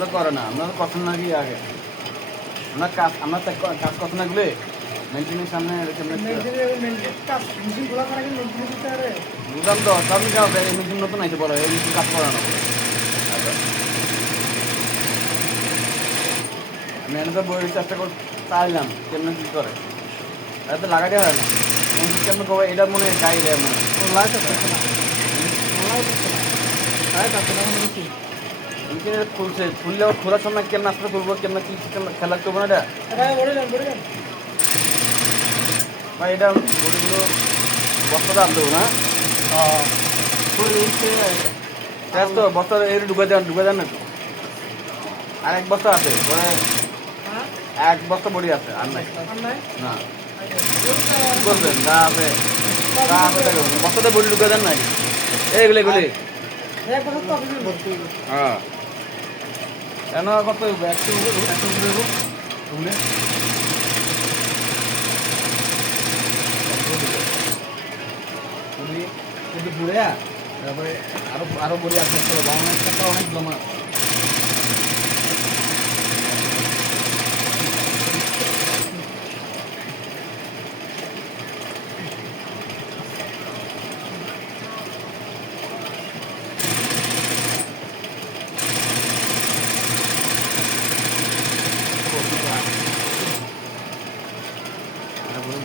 তো করে না, আমরা তো কথা না কি আগে আমরা কাজ কথা না গুলো মেনটেনের সামনে বুঝলাম তো সব কাজ এই মেশিন নতুন আইতে বলো এই মেশিন কাজ করা না আমি এনে তো বইয়ের চেষ্টা করে চাইলাম কেমন কি করে তো লাগাতে হয় না কেমন কবে এটা মনে হয় চাই দেয় মনে খুলছে খুললে খোলার সময় কেমন আসতে খুলবো কেমন কি খেলা করবো না এটা ভাই এটা বড়িগুলো বস্তাটা আনতে হবে না তো বস্তা এর ঢুকে দেন না আর এক বস্তা আছে এক বস্তা বড়ি আছে আর নাই না কি করবেন দা আছে বস্তাটা বড়ি ঢুকে দেন নাই এইগুলি হ্যাঁ কেন কত একশো যদি ঘুরে তারপরে আরো বড়ি আসতে হবে অনেক জমা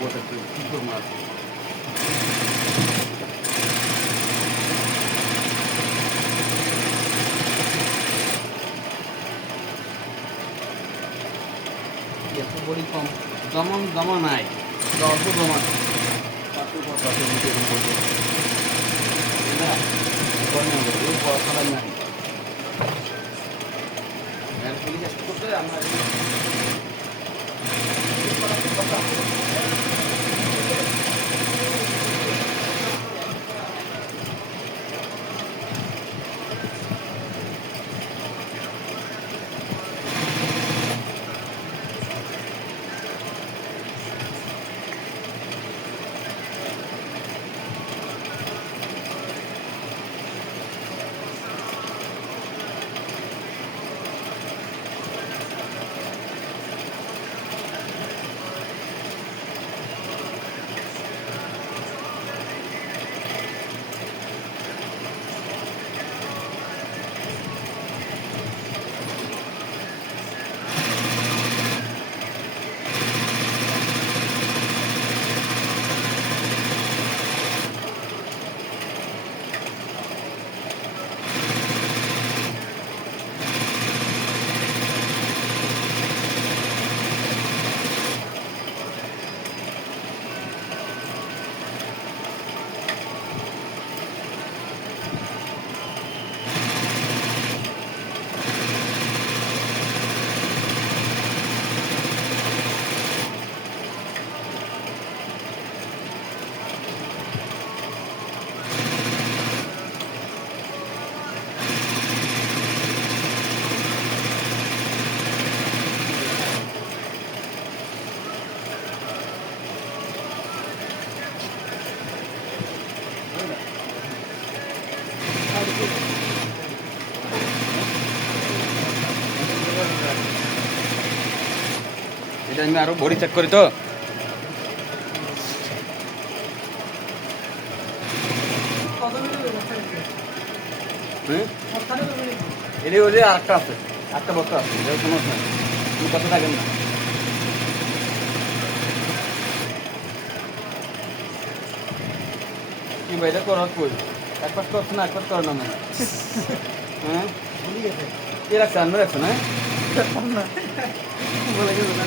বসে কি করবো আর এত বড়ি কম জমা নাই অল্প জমা পড়াশোনা নাই চেষ্টা করতে আমরা এটা আমি আরো বড়ি চেক করি তো এটি ওই যে আরেকটা আছে একটা বস্তা আছে সমস্যা নাই তুমি কথা থাকেন না কি ভাই এটা করার কই এক পাশ করছে না এক পাশ করে না হ্যাঁ কে রাখছে আনবে রাখছো না বলে গেল না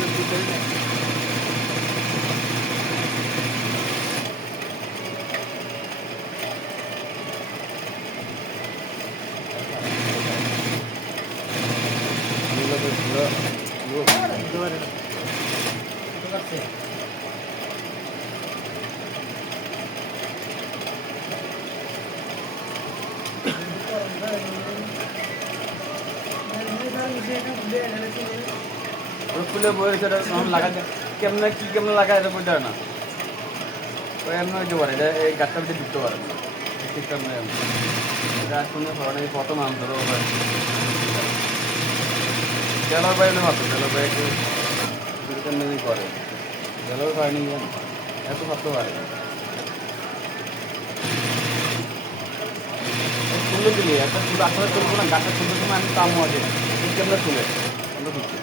ফুলে বই লাগাতে কেমন লাগায় এটা বুঝতে না ওই এমন হইতে পারে এটা এই গাছটার ভিতরে ঢুকতে পারে না ঠিকঠাক নয় এটা শুনে প্রথম আনতে তেলের বাইরে ভাবতো তেলের বাইরে যদি করে তেলের পারেনি এত ভাবতে পারে তুলে দিলি একটা শুধু আসলে তুলবো না গাছটা তুলতে সময় আমি কামও আছে আমরা তুলে আমরা তুলছি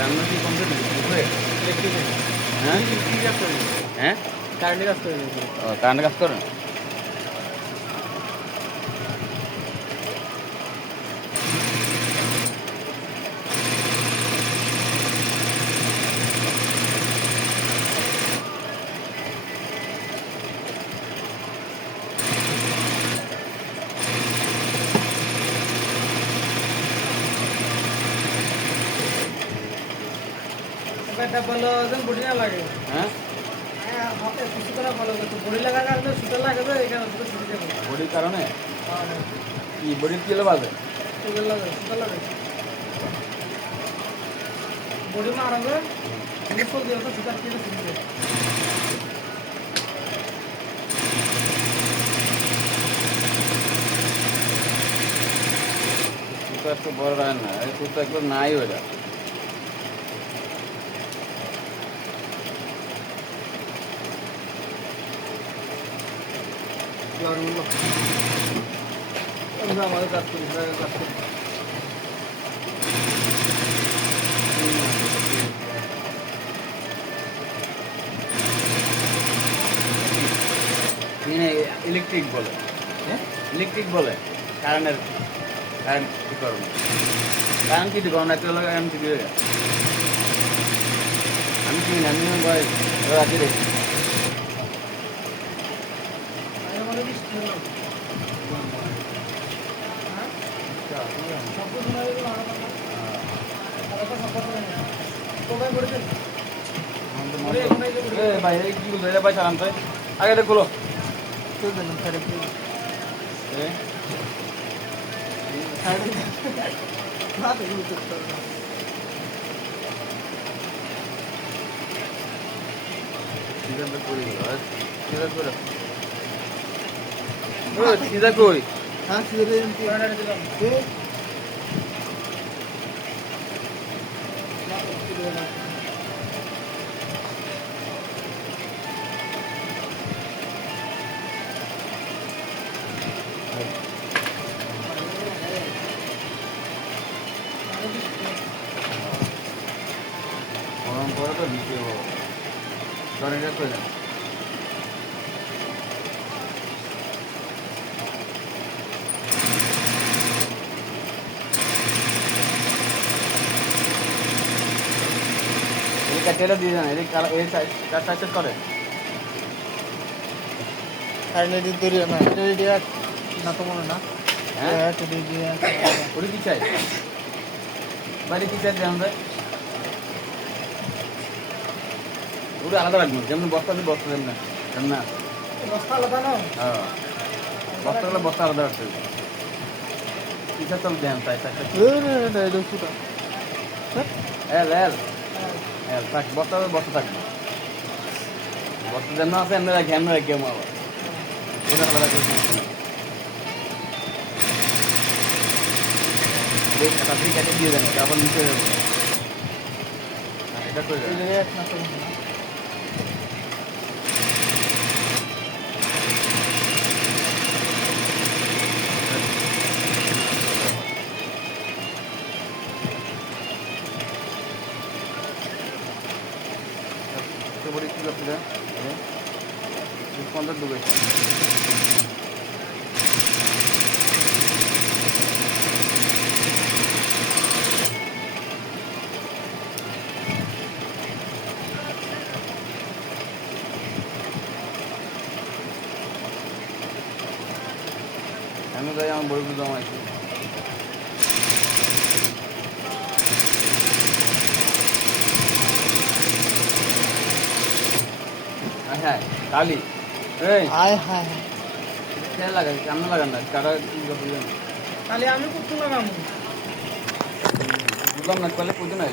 আমরা কি কমপ্লিট হ্যাঁ হ্যাঁ কারেন্টের কাজ করে কারেন্টের কাজ করেন এটা ভালো যেন বডি না লাগে হ্যাঁ হাতে কিছু করা ভালো তো বডি লাগার কারণে সুতা লাগে তো এখানে সুতা ছুটে যাবে বডির কারণে কি বডির কি বাজে সুতা লাগে বডি মারাবে মুখল দিয়ে তো সুতা কেটে ছুটে যাবে সুতা একটু বড় রায় না এই সুতা একবার নাই হয়ে যায় আমরা আমাদের কাজ করি কাজ করি ইলেকট্রিক বলে ইলেকট্রিক বলে কারেন্টের কারেন্ট কি করবো কারেন্ট কি করবো না একটা লোক কারেন্ট কি আমি কিনি আমি রাখি রেখি ভাই কি বলতো এটা ভাই চালান তো আগে এটা খুলো সিধা কই হ্যাঁ সিধা গরম করে তো দিতে হবে জনিটা করে দেন তেলে দিয়ে দেন এই চারটা সেট করে কারেন্ট তৈরি না রেডি না তো মনে না হ্যাঁ ওটা কি চাই বাইরে কি চাই আমরা ওটা আলাদা রাখবো যেমন বস্তা আছে বস্তা দেন না কেমন না বস্তা আলাদা না হ্যাঁ বস্তাগুলো বস্তা আলাদা রাখতে হবে কিসা চল দেন তাই চারটা এল এল এল থাক বস্তা বস্তা থাকবে বস্তা যেন আছে এমনি রাখি কেউ আবার ওটা আলাদা করে সমস্যা নেই তাড়াতাড়ি কেটে দিয়ে দেন তারপর নিচে যাবো এটা করে দেন বড়ি কি করতে পনেরো ডুবেছে আমি যাই আমার বইগুলো জমাইছি হ্যাঁ কালি হায় হায় খেয়াল লাগাই কেমন লাগান না কারা কি তাহলে আমি করতে লাগাম বুঝলাম না তাহলে বুঝে না